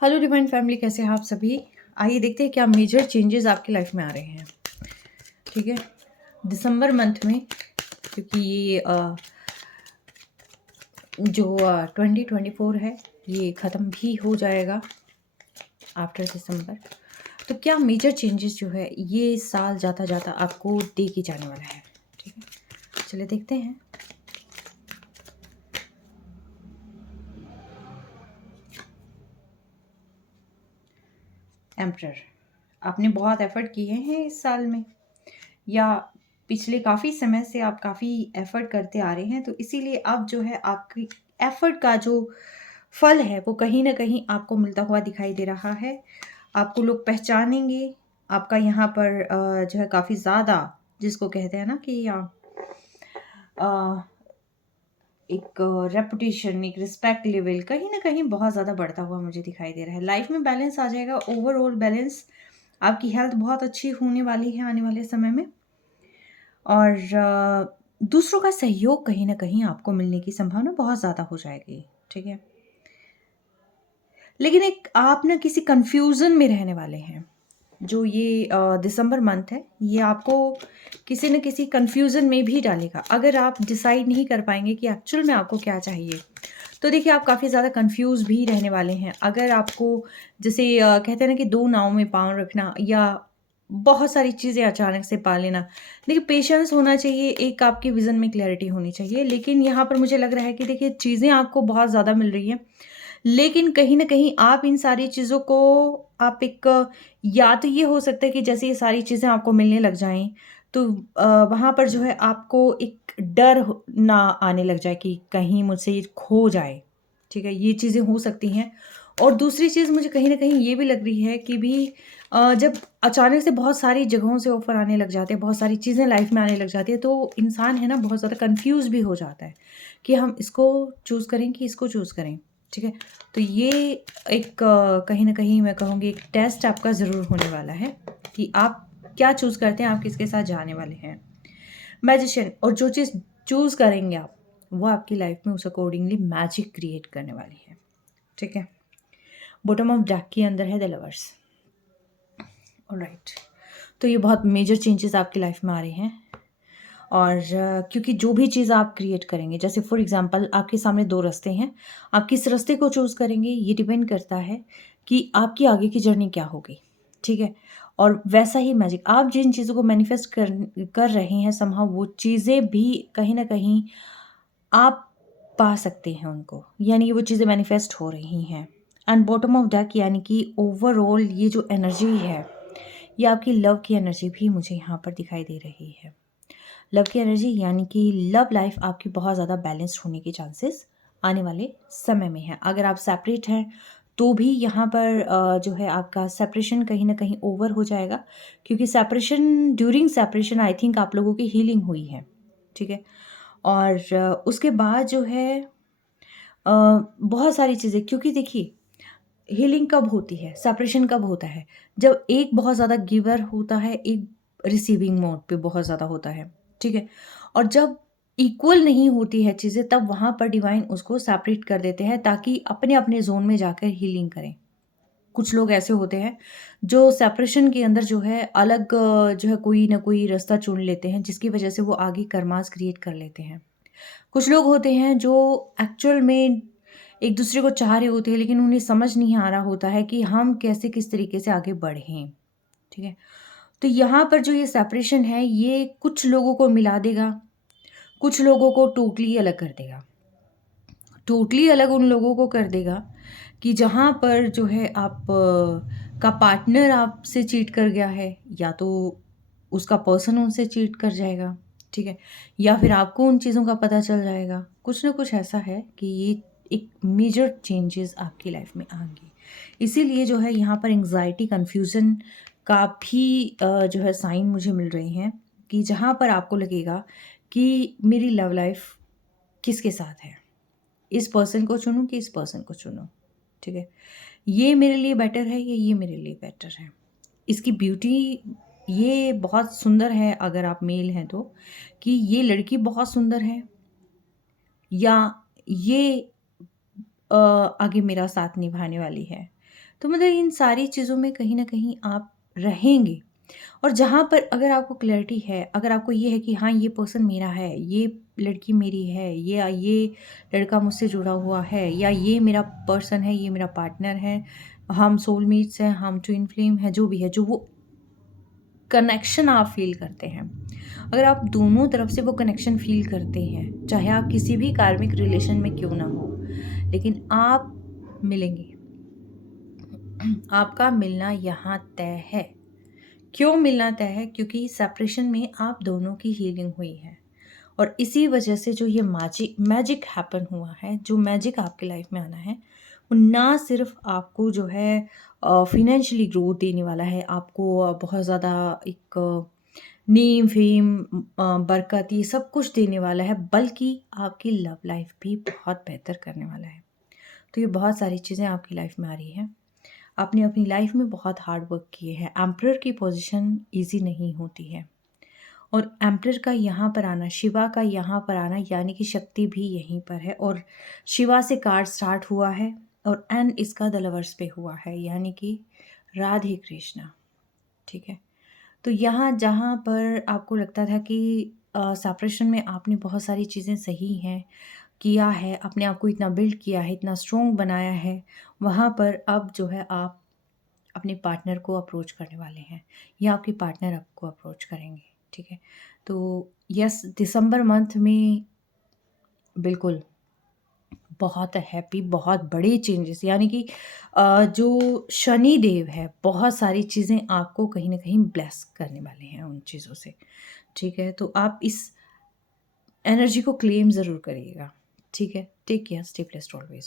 Hello divine family, कैसे हैं आप सभी। आइए देखते हैं क्या मेजर चेंजेस आपकी लाइफ में आ रहे हैं। ठीक है, दिसंबर मंथ में, क्योंकि ये जो 2024 है ये ख़त्म भी हो जाएगा आफ्टर दिसंबर। तो क्या मेजर चेंजेस जो है ये साल जाता जाता आपको दे के जाने वाला है। ठीक है, चलिए देखते हैं। एम्परर, आपने बहुत एफर्ट किए हैं इस साल में, या पिछले काफ़ी समय से आप काफ़ी एफर्ट करते आ रहे हैं, तो इसीलिए अब जो है आपकी एफर्ट का जो फल है वो कहीं ना कहीं आपको मिलता हुआ दिखाई दे रहा है। आपको लोग पहचानेंगे। आपका यहाँ पर जो है काफ़ी ज़्यादा, जिसको कहते हैं ना कि एक रेपुटेशन, एक रिस्पेक्ट लेवल कहीं ना कहीं बहुत ज़्यादा बढ़ता हुआ मुझे दिखाई दे रहा है। लाइफ में बैलेंस आ जाएगा, ओवरऑल बैलेंस। आपकी हेल्थ बहुत अच्छी होने वाली है आने वाले समय में, और दूसरों का सहयोग कहीं ना कहीं आपको मिलने की संभावना बहुत ज़्यादा हो जाएगी। ठीक है, लेकिन एक आप ना किसी कंफ्यूजन में रहने वाले हैं। जो ये दिसंबर मंथ है ये आपको किसी न किसी कंफ्यूजन में भी डालेगा। अगर आप डिसाइड नहीं कर पाएंगे कि एक्चुअल में आपको क्या चाहिए, तो देखिए आप काफ़ी ज़्यादा कंफ्यूज भी रहने वाले हैं। अगर आपको जैसे कहते हैं ना कि दो नाव में पाँव रखना, या बहुत सारी चीज़ें अचानक से पा लेना। देखिए पेशेंस होना चाहिए, एक आपके विज़न में क्लैरिटी होनी चाहिए। लेकिन यहाँ पर मुझे लग रहा है कि देखिए चीज़ें आपको बहुत ज़्यादा मिल रही हैं, लेकिन कहीं न कहीं आप इन सारी चीज़ों को आप एक, या तो ये हो सकता है कि जैसे ये सारी चीज़ें आपको मिलने लग जाएँ, तो वहाँ पर जो है आपको एक डर ना आने लग जाए कि कहीं मुझसे ये खो जाए। ठीक है? ये चीज़ें हो सकती हैं। और दूसरी चीज़ मुझे कहीं न कहीं ये भी लग रही है कि भी जब अचानक से बहुत सारी जगहों से ऑफ़र आने लग जाते हैं, बहुत सारी चीज़ें लाइफ़ में आने लग जाती है, तो इंसान है ना बहुत ज़्यादा कन्फ्यूज़ भी हो जाता है कि हम इसको चूज़ करें कि इसको चूज़ करें। ठीक है? तो ये एक कहीं न कहीं मैं कहूँगी एक टेस्ट आपका ज़रूर होने वाला है कि आप क्या चूज़ करते हैं, आप किसके साथ जाने वाले हैं। मैजिशियन, और जो चीज़ चूज़ करेंगे आप, वो आपकी लाइफ़ में उस अकॉर्डिंगली मैजिक क्रिएट करने वाली है। ठीक है? बॉटम ऑफ डेक के अंदर है द लवर्स। ऑलराइट, तो ये बहुत मेजर चेंजेस आपकी लाइफ में आ रहे हैं। और क्योंकि जो भी चीज़ आप क्रिएट करेंगे, जैसे फॉर एग्जांपल आपके सामने दो रास्ते हैं, आप किस रास्ते को चूज़ करेंगे ये डिपेंड करता है कि आपकी आगे की जर्नी क्या होगी। ठीक है, और वैसा ही मैजिक आप जिन चीज़ों को मैनिफेस्ट कर रहे हैं, समहाउ वो चीज़ें भी कहीं ना कहीं आप पा सकते हैं उनको, यानी कि वो चीज़ें मैनिफेस्ट हो रही हैं। एंड बॉटम ऑफ डेक यानी कि ओवरऑल ये जो एनर्जी है, ये आपकी लव की एनर्जी भी मुझे यहाँ पर दिखाई दे रही है। लव की एनर्जी यानी कि लव लाइफ आपकी बहुत ज़्यादा बैलेंस्ड होने के चांसेस आने वाले समय में है। अगर आप सेपरेट हैं तो भी यहाँ पर जो है आपका सेपरेशन कहीं ना कहीं ओवर हो जाएगा, क्योंकि separation, during separation I think आप लोगों की हीलिंग हुई है। ठीक है, और उसके बाद जो है बहुत सारी चीज़ें, क्योंकि देखिए हीलिंग कब होती है, सेपरेशन कब होता है, जब एक बहुत ज़्यादा गिवर होता है, एक रिसीविंग मोड पे बहुत ज़्यादा होता है। ठीक है, और जब इक्वल नहीं होती है चीज़ें, तब वहाँ पर डिवाइन उसको सेपरेट कर देते हैं ताकि अपने अपने जोन में जाकर हीलिंग करें। कुछ लोग ऐसे होते हैं जो सेपरेशन के अंदर जो है अलग जो है कोई ना कोई रास्ता चुन लेते हैं, जिसकी वजह से वो आगे कर्मास क्रिएट कर लेते हैं। कुछ लोग होते हैं जो एक्चुअल में एक दूसरे को चाह रहे होते हैं, लेकिन उन्हें समझ नहीं आ रहा होता है कि हम कैसे किस तरीके से आगे बढ़ें। ठीक है, तो यहाँ पर जो ये सेपरेशन है ये कुछ लोगों को मिला देगा, कुछ लोगों को टोटली अलग कर देगा। टोटली अलग उन लोगों को कर देगा कि जहाँ पर जो है आप का पार्टनर आपसे चीट कर गया है, या तो उसका पर्सन उनसे चीट कर जाएगा। ठीक है, या फिर आपको उन चीज़ों का पता चल जाएगा। कुछ ना कुछ ऐसा है कि ये एक मेजर चेंजेस आपकी लाइफ में आएंगे। इसीलिए जो है यहाँ पर एंग्जाइटी, कन्फ्यूज़न का भी जो है साइन मुझे मिल रहे हैं कि जहाँ पर आपको लगेगा कि मेरी लव लाइफ किसके साथ है, इस पर्सन को चुनूँ कि इस पर्सन को चुनूँ। ठीक है, ये मेरे लिए बेटर है या ये मेरे लिए बेटर है। इसकी ब्यूटी ये बहुत सुंदर है अगर आप मेल हैं तो, कि ये लड़की बहुत सुंदर है, या ये आगे मेरा साथ निभाने वाली है। तो मतलब इन सारी चीज़ों में कहीं न कहीं आप रहेंगे और जहाँ पर अगर आपको क्लैरिटी है, अगर आपको ये है कि हाँ, ये पर्सन मेरा है, ये लड़की मेरी है, ये लड़का मुझसे जुड़ा हुआ है या ये मेरा पर्सन है, ये मेरा पार्टनर है, हम सोलमेट्स हैं, हम ट्विन फ्लेम हैं, जो भी है, जो वो कनेक्शन आप फ़ील करते हैं। अगर आप दोनों तरफ से वो कनेक्शन फ़ील करते हैं, चाहे आप किसी भी कार्मिक रिलेशन में क्यों ना हो, लेकिन आप मिलेंगे। आपका मिलना यहाँ तय है। क्यों मिलना तय है? क्योंकि सेपरेशन में आप दोनों की हीलिंग हुई है और इसी वजह से जो ये मैजिक हैपन हुआ है, जो मैजिक आपकी लाइफ में आना है, वो ना सिर्फ आपको जो है फाइनेंशियली ग्रोथ देने वाला है, आपको बहुत ज़्यादा एक नेम फेम बरकत ये सब कुछ देने वाला है, बल्कि आपकी लव लाइफ भी बहुत बेहतर करने वाला है। तो ये बहुत सारी चीज़ें आपकी लाइफ में आ रही हैं। आपने अपनी लाइफ में बहुत हार्ड वर्क किए हैं। एम्परर की पोजीशन ईज़ी नहीं होती है और एम्परर का यहाँ पर आना, शिवा का यहाँ पर आना यानी कि शक्ति भी यहीं पर है और शिवा से कार्ड स्टार्ट हुआ है और एंड इसका द लवर्स पे हुआ है यानी कि राधे कृष्णा, ठीक है? तो यहाँ जहाँ पर आपको लगता था कि सेपरेशन में आपने बहुत सारी चीज़ें सही हैं, किया है, अपने आप को इतना बिल्ड किया है, इतना स्ट्रॉन्ग बनाया है, वहाँ पर अब जो है आप अपने पार्टनर को अप्रोच करने वाले हैं या आपके पार्टनर आपको अप्रोच करेंगे, ठीक है? तो यस, दिसंबर मंथ में बिल्कुल बहुत हैप्पी, बहुत बड़े चेंजेस यानी कि जो शनि देव है, बहुत सारी चीज़ें आपको कहीं न कहीं ब्लेस करने वाले हैं उन चीज़ों से, ठीक है? तो आप इस एनर्जी को क्लेम ज़रूर करिएगा, ठीक है? Take care, stay blessed always.